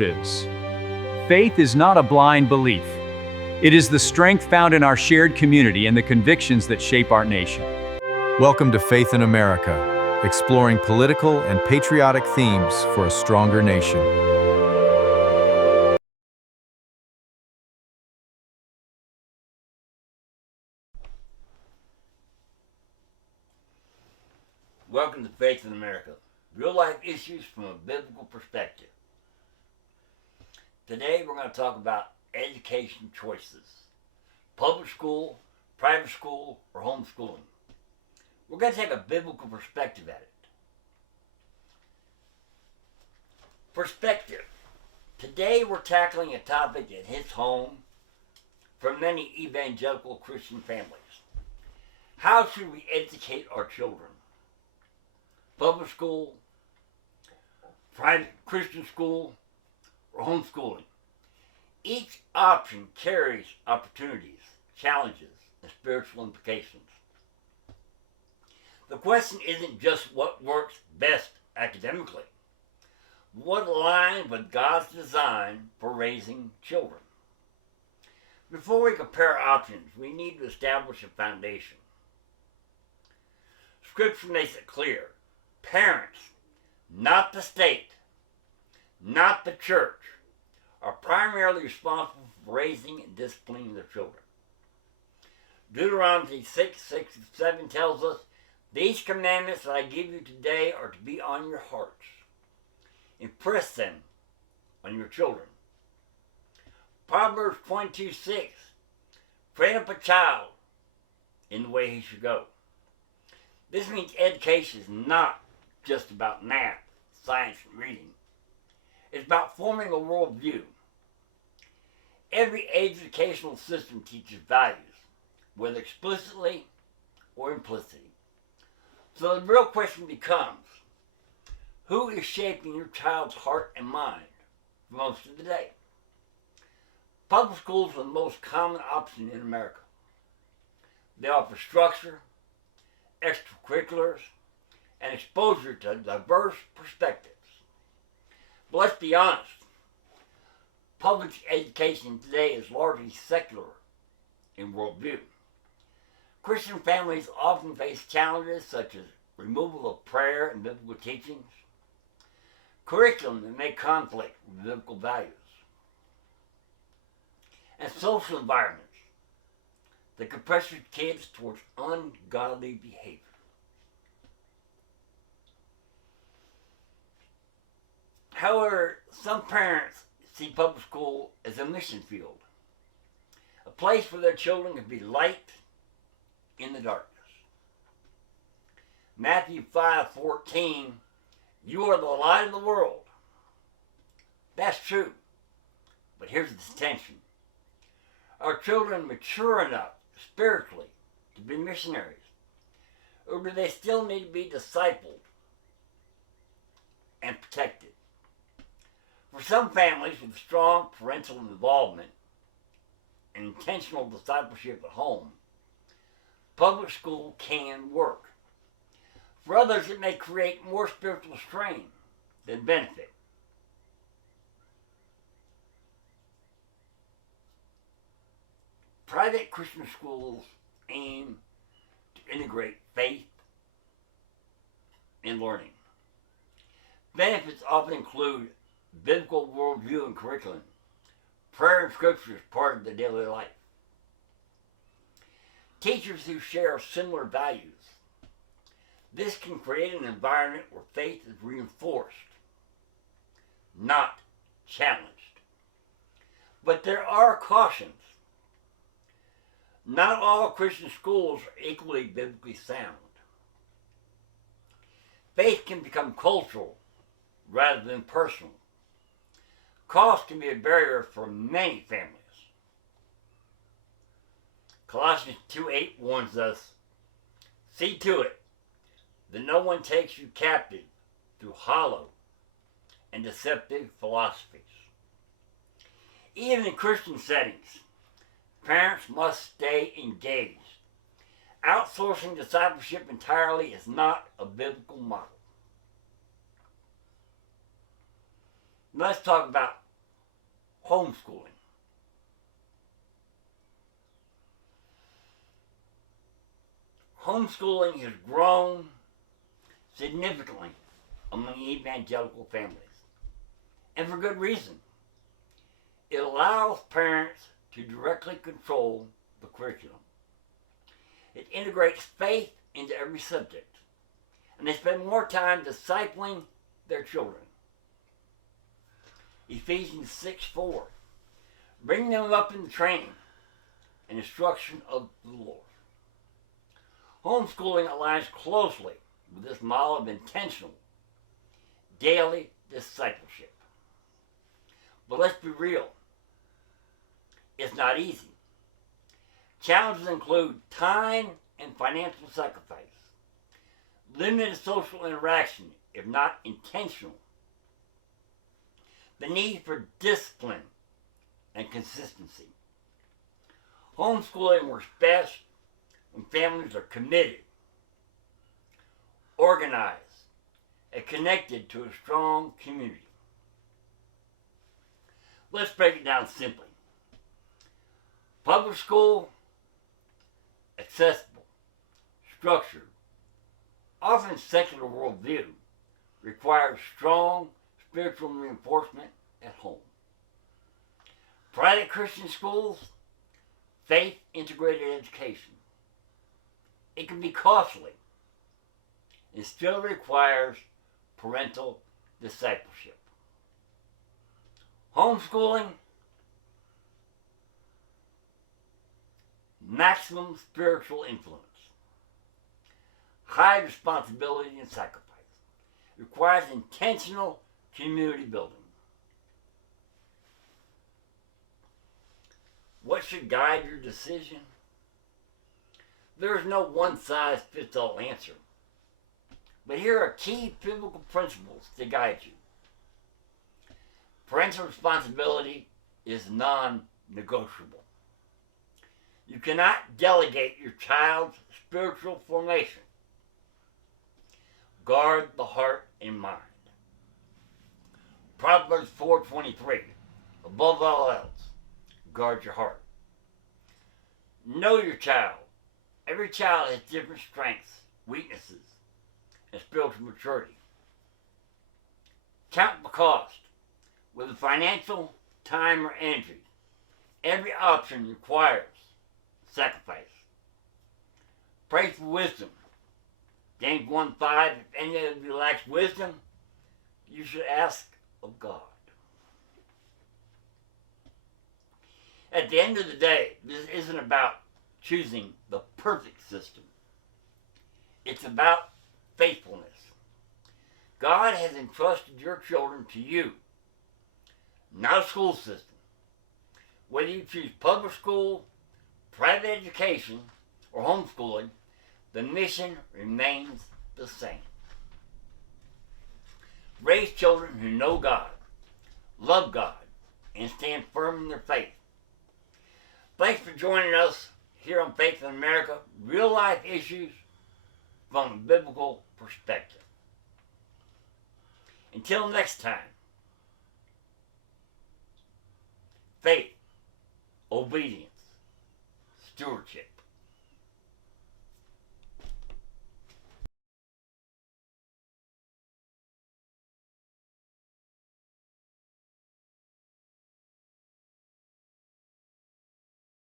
is. Faith is not a blind belief. It is the strength found in our shared community and the convictions that shape our nation. Welcome to Faith in America, exploring political and patriotic themes for a stronger nation. Welcome to Faith in America, real-life issues from a biblical perspective. Today we're going to talk about education choices. Public school, private school, or homeschooling. We're going to take a biblical perspective at it. Perspective. Today we're tackling a topic that hits home for many evangelical Christian families. How should we educate our children? Public school, private Christian school, or homeschooling. Each option carries opportunities, challenges, and spiritual implications. The question isn't just what works best academically, but what aligns with God's design for raising children. Before we compare options, we need to establish a foundation. Scripture makes it clear. Parents, not the state, not the church, are primarily responsible for raising and disciplining their children. Deuteronomy 6:6-7 tells us, "These commandments that I give you today are to be on your hearts. Impress them on your children." Proverbs 22:6, "Train up a child in the way he should go." This means education is not just about math, science, and reading. It's about forming a worldview. Every educational system teaches values, whether explicitly or implicitly. So the real question becomes, who is shaping your child's heart and mind for most of the day? Public schools are the most common option in America. They offer structure, extracurriculars, and exposure to diverse perspectives. But let's be honest, public education today is largely secular in worldview. Christian families often face challenges such as removal of prayer and biblical teachings, curriculum that may conflict with biblical values, and social environments that can pressure kids towards ungodly behavior. However, some parents see public school as a mission field, a place where their children can be light in the darkness. Matthew 5:14, "You are the light of the world." That's true, but here's the tension. Are children mature enough spiritually to be missionaries, or do they still need to be discipled and protected? For some families with strong parental involvement and intentional discipleship at home, public school can work. For others, it may create more spiritual strain than benefit. Private Christian schools aim to integrate faith and learning. Benefits often include biblical worldview and curriculum. Prayer and scripture is part of their daily life. Teachers who share similar values. This can create an environment where faith is reinforced, not challenged. But there are cautions. Not all Christian schools are equally biblically sound. Faith can become cultural rather than personal. Cost can be a barrier for many families. Colossians 2:8 warns us, "See to it that no one takes you captive through hollow and deceptive philosophies." Even in Christian settings, parents must stay engaged. Outsourcing discipleship entirely is not a biblical model. Let's talk about homeschooling. Homeschooling has grown significantly among evangelical families, and for good reason. It allows parents to directly control the curriculum. It integrates faith into every subject, and they spend more time discipling their children. Ephesians 6:4, bring them up in the training and instruction of the Lord. Homeschooling aligns closely with this model of intentional, daily discipleship. But let's be real, it's not easy. Challenges include time and financial sacrifice, limited social interaction, if not intentional, the need for discipline and consistency. Homeschooling works best when families are committed, organized, and connected to a strong community. Let's break it down simply. Public school, accessible, structured, often secular worldview, requires strong spiritual reinforcement at home. Private Christian schools, faith-integrated education. It can be costly. It still requires parental discipleship. Homeschooling, maximum spiritual influence, high responsibility and sacrifice, requires intentional community building. What should guide your decision? There is no one-size-fits-all answer, but here are key biblical principles to guide you. Parental responsibility is non-negotiable. You cannot delegate your child's spiritual formation. Guard the heart and mind. Proverbs 4:23, above all else, guard your heart. Know your child. Every child has different strengths, weaknesses, and spiritual maturity. Count the cost. Whether financial, time, or energy, every option requires sacrifice. Pray for wisdom. James 1:5, if any of you lacks wisdom, you should ask of God. At the end of the day, this isn't about choosing the perfect system. It's about faithfulness. God has entrusted your children to you, not a school system. Whether you choose public school, private education, or homeschooling, the mission remains the same. Raise children who know God, love God, and stand firm in their faith. Thanks for joining us here on Faith in America, real life issues from a biblical perspective. Until next time, faith, obedience, stewardship.